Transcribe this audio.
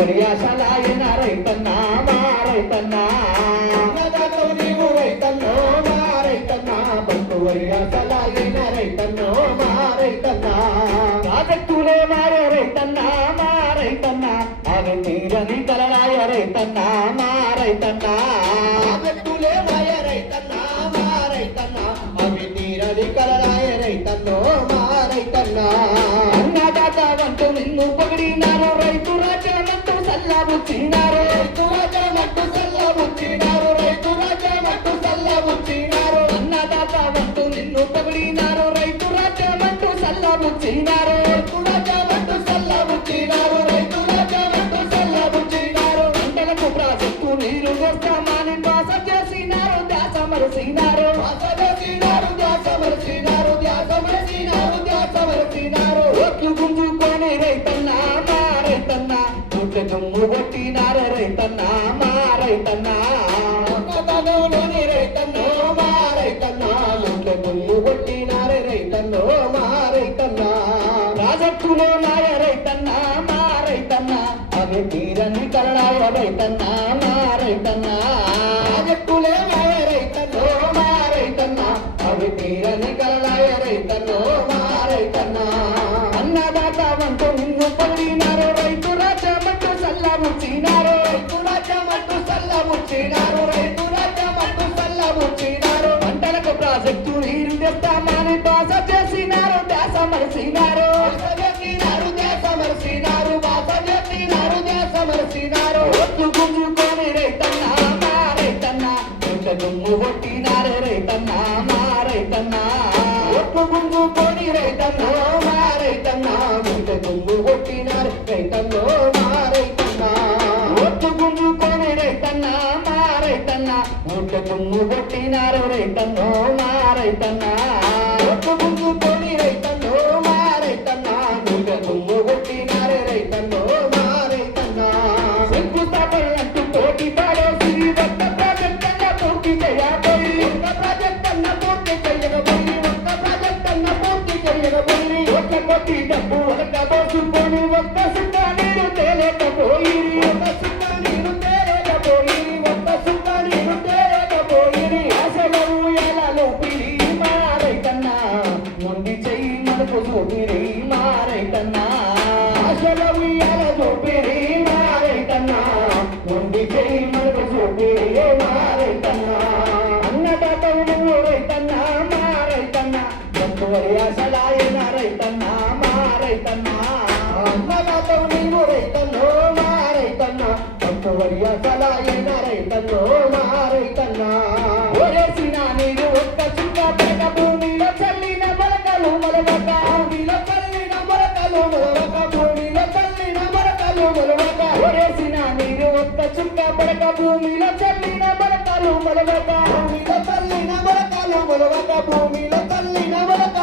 బంటువరి ఆశలాయన రైతన్నా మా రైతన్నా అన్నదాతవు నీవు రైతన్నో మా రైతన్నా బంటువరి ఆశలాయన రైతన్నో మా రైతన్నా ప్రాజెక్టులే మాయ రైతన్నా మా రైతన్నా అవి తీరని కలలాయ రైతన్నా మా రైతన్నా ప్రాజెక్టులే మాయ రైతన్నా మా రైతన్నా అవి తీరని కలలాయ రైతన్నో మా రైతన్నా అన్నదాత వంటూ నిన్ను పొగిడినారు రైతు రాజమంటూ సల్లబుచ్చినారు రైతు రాజమంటూ సల్లబుచ్చినారు రైతు రాజమంటూ సల్లబుచ్చినారు అన్నదాత వంటూ నిన్ను పొగిడినారు రైతు రాజమంటూ సల్లబుచ్చినారు రైతు రాజమంటూ సల్లబుచ్చినారు రైతు రాజమంటూ సల్లబుచ్చినారు పంటలకు ప్రాజెక్టు నీరు వస్తామని శ్వాస చేసినారు ధ్యాస మరసినారు శ్వాస చేసినారు ధ్యాస మరసినారు ధ్యాస మరసినారు ధ్యాస మరసినారు ఒట్లు గుంజుకొని రైతన్నా మా రైతన్నా గుడ్డ దుమ్ము కొట్టినారు రైతన్నా మా రైతన్నా పదవులోని రైతన్నో మా రైతన్నా గుడ్డ దుమ్ము కొట్టినారు రైతన్నో మా రైతన్నా ప్రాజెక్టులో నాయ రైతన్నా మా రైతన్నా అవి తీరని కలడాయ రైతన్నా మా రైతన్నా ప్రాజెక్టులే మాయ రైతన్నో మా రైతన్నా అవి తీరని కలడాయ రైతన్నో మా రైతన్నా అన్నదాత వంటూ నిన్ను పొగిడినారు రైతు రాజమంటూ సల్లబుచ్చినారు రైతు రాజమంటూ సల్లబుచ్చినారు రైతు రాజమంటూ సల్లబుచ్చినారు పంటలకు ప్రాజెక్టు నీరు తెస్తామని బాస చేసినారు ధ్యాస మరసినారు ధ్యాస మరసినారు బాస చేసినారు ధ్యాస మరసినారు ఒట్లు గుంజుకొని రైతన్నా మా రైతన్నా గుంట దుమ్ము కొట్టినారు రైతన్నా మా రైతన్నా ఒట్లు గుంజుకొని రైతన్నో మా రైతన్నా గుంట దుమ్ము కొట్టినారు రైతన్నో మా రైతన్నా ఒట్లు గుంజుకొని రైతన్నా మా రైతన్నా గుంట దుమ్ము కొట్టినారు రైతన్నో మా రైతన్నా ఒట్లు గుంజుకొని రైతన్నో మా రైతన్నా గుంట దుమ్ము కొట్టినారు రైతన్నో మా రైతన్నా శంకుస్థాపన అంటూ పోటీ పాడేసి ఒక్క ప్రాజెక్ట్ అన్న పూర్తి చేయబోయి ఒక్క ప్రాజెక్ట్ అన్న పూర్తి చేయబోయి ఒక్క ప్రాజెక్ట్ అన్న పూర్తి చేయబోయి ఒక్క కోటి డబ్బు ఒక్క పోసుకొని ఒక్క సుక్క నీరు తేలేకపోయి ఒక్క సుక్క నీరు తేలేకపోయి ఒక్క సుక్క నీరు తేలేకపోయి అసలు ఎలాలో పిరి మా రైతన్నా ముందు చెయ్యి మనకు చూపిరి మా రైతన్నా అసలు ఎలా చూపిరి మా రైతన్నా ముందు చెయ్యి మనకు చూపిరి మా రైతన్నా అన్నదాతవు నువ్వు రైతన్నా మా రైతన్నా బంటువరి ఆశలాయన రైతన్నా మా రైతన్నా అన్నదాతవు నీవు రైతన్నో మా రైతన్నా బంటువరి ఆశలాయన రైతన్నో మా రైతన్నా ఒరేసిన నీరు ఒక్క చుక్క పడక భూమిలో చల్లిన మొలకలు మొలవక భూమిలో చల్లిన మొలకలు మొలవక భూమిలో చల్లిన మొలకలు మొలవక ఒరేసిన నీరు ఒక్క చుక్క పడక భూమిలో చల్లిన మొలకలు మొలవక భూమిలో చల్లిన మొలకలు మొలవక భూమిలో చల్లిన